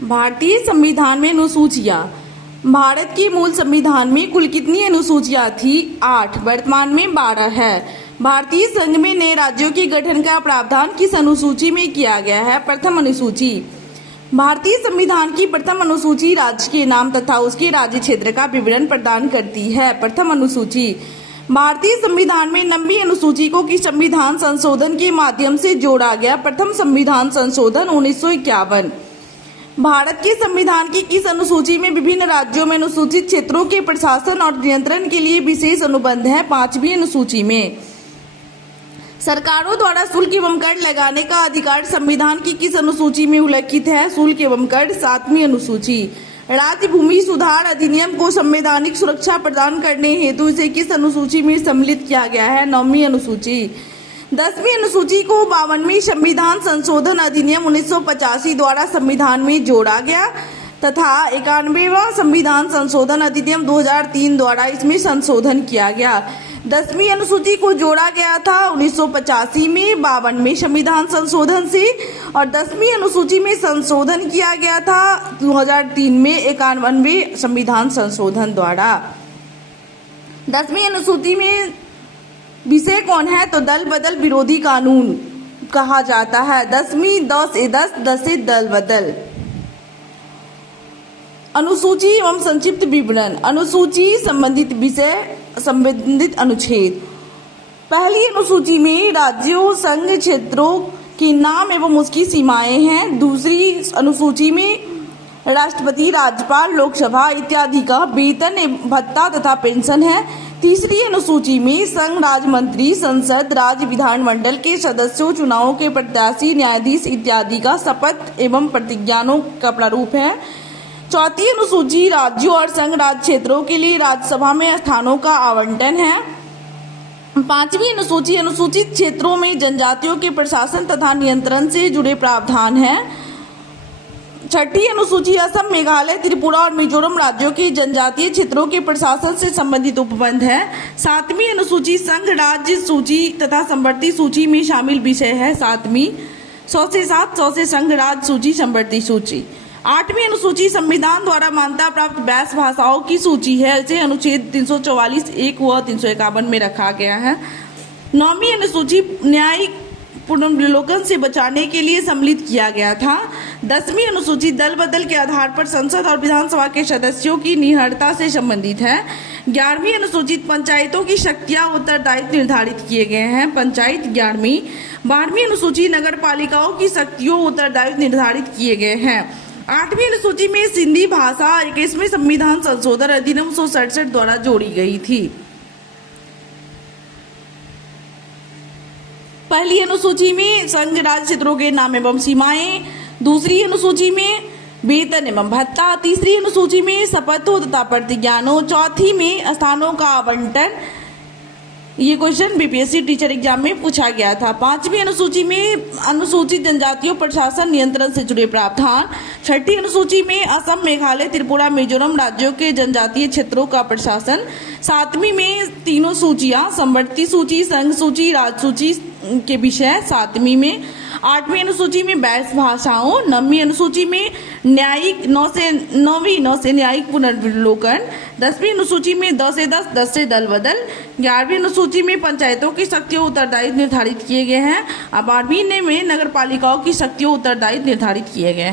भारतीय संविधान में अनुसूचियां। भारत के मूल संविधान में कुल कितनी अनुसूचियां थी? 8। वर्तमान में 12 है। भारतीय संघ में नए राज्यों के गठन का प्रावधान किस अनुसूची में किया गया है? प्रथम अनुसूची। भारतीय संविधान की प्रथम अनुसूची राज्य के नाम तथा उसके राज्य क्षेत्र का विवरण प्रदान करती है। प्रथम अनुसूची। भारतीय संविधान में 90वीं अनुसूची को किस संविधान संशोधन के माध्यम से जोड़ा गया? प्रथम संविधान संशोधन 1951। भारत के संविधान की किस अनुसूची में विभिन्न राज्यों में अनुसूचित क्षेत्रों के प्रशासन और नियंत्रण के लिए विशेष अनुबंध है? 5वीं अनुसूची में। सरकारों द्वारा शुल्क एवं कर लगाने का अधिकार संविधान की किस अनुसूची में उल्लिखित है? शुल्क एवं कर 7वीं अनुसूची। राज्य भूमि सुधार अधिनियम को संवैधानिक सुरक्षा प्रदान करने हेतु इसे किस अनुसूची में सम्मिलित किया गया है? 9वीं अनुसूची। 10वीं अनुसूची को 52वें संविधान संशोधन अधिनियम 1985 द्वारा संविधान में जोड़ा गया तथा 91वां संविधान संशोधन अधिनियम 2003 द्वारा इसमें संशोधन किया गया। 10वीं अनुसूची को जोड़ा गया था 1985 में 52वें संविधान संशोधन से और 10वीं अनुसूची में संशोधन किया गया था 2003 में 91वें संविधान संशोधन द्वारा। 10वीं अनुसूची में विषय कौन है? तो दल बदल विरोधी कानून कहा जाता है। 10वीं 10 से दल बदल। अनुसूची एवं संक्षिप्त विवरण। अनुसूची संबंधित विषय संबंधित अनुच्छेद। पहली अनुसूची में राज्यों संघ क्षेत्रों के नाम एवं उसकी सीमाएं हैं। दूसरी अनुसूची में राष्ट्रपति, राज्यपाल, लोकसभा इत्यादि का वेतन एवं भत्ता तथा पेंशन है। तीसरी अनुसूची में संघ राज्य मंत्री, संसद, राज्य विधानमंडल के सदस्यों, चुनावों के प्रत्याशी, न्यायाधीश इत्यादि का शपथ एवं प्रतिज्ञानों का प्रारूप है। चौथी अनुसूची राज्यों और संघ राज्य क्षेत्रों के लिए राज्यसभा में स्थानों का आवंटन है। 5वीं अनुसूची अनुसूचित क्षेत्रों में जनजातियों के प्रशासन तथा नियंत्रण से जुड़े प्रावधान है। 6ठी अनुसूची असम, मेघालय, त्रिपुरा और मिजोरम राज्यों के जनजातीय क्षेत्रों के प्रशासन से संबंधित उपबंध है। 7वीं अनुसूची संघ राज्य सूची तथा संवर्ती सूची में शामिल विषय है। 7वीं 100 से 7, 100 से संघ राज्य सूची, संवर्ती सूची। 8वीं अनुसूची संविधान द्वारा मान्यता प्राप्त 22 भाषाओं की सूची है। इसे अनुच्छेद 344(1) व 351 में रखा गया है। 9वीं अनुसूची न्यायिक पुनर्विलोकन से बचाने के लिए सम्मिलित किया गया था। 10वीं अनुसूची दल बदल के आधार पर संसद और विधानसभा के सदस्यों की निहरता से संबंधित है। 11वीं अनुसूचित पंचायतों की शक्तियां उत्तरदायित्व निर्धारित किए गए हैं। पंचायत 11वीं। 12वीं अनुसूची नगर पालिकाओं की शक्तियों उत्तरदायित्व निर्धारित किए गए हैं। 8वीं अनुसूची में सिंधी भाषा 21वें संविधान संशोधन अधिनियम 1967 द्वारा जोड़ी गई थी। पहली अनुसूची में संघ राज्य क्षेत्रों के नाम एवं सीमाएं। दूसरी अनुसूची में वेतन एवं भत्ता। तीसरी अनुसूची में शपथों तथा प्रतिज्ञानों। चौथी में स्थानों का आवंटन। ये क्वेश्चन बीपीएससी टीचर एग्जाम में पूछा गया था। 5वीं अनुसूची में अनुसूचित जनजातियों प्रशासन नियंत्रण से जुड़े प्रावधान। 6ठी अनुसूची में असम, मेघालय, त्रिपुरा, मिजोरम राज्यों के जनजातीय क्षेत्रों का प्रशासन। 7वीं में तीनों सूचियां, संवर्ती सूची, संघ सूची, राज्य सूची के विषय। 7वीं में 8वीं अनुसूची में 22 भाषाओं। 9वीं अनुसूची में न्यायिक 9 से न्यायिक पुनर्विलोकन। 10वीं अनुसूची में 10 से 10 से दल बदल। 11वीं अनुसूची में पंचायतों की शक्तियों उत्तरदायित्व निर्धारित किए गए हैं। अब 12वीं में नगर पालिकाओं की शक्तियों उत्तरदायित्व निर्धारित किए गए हैं।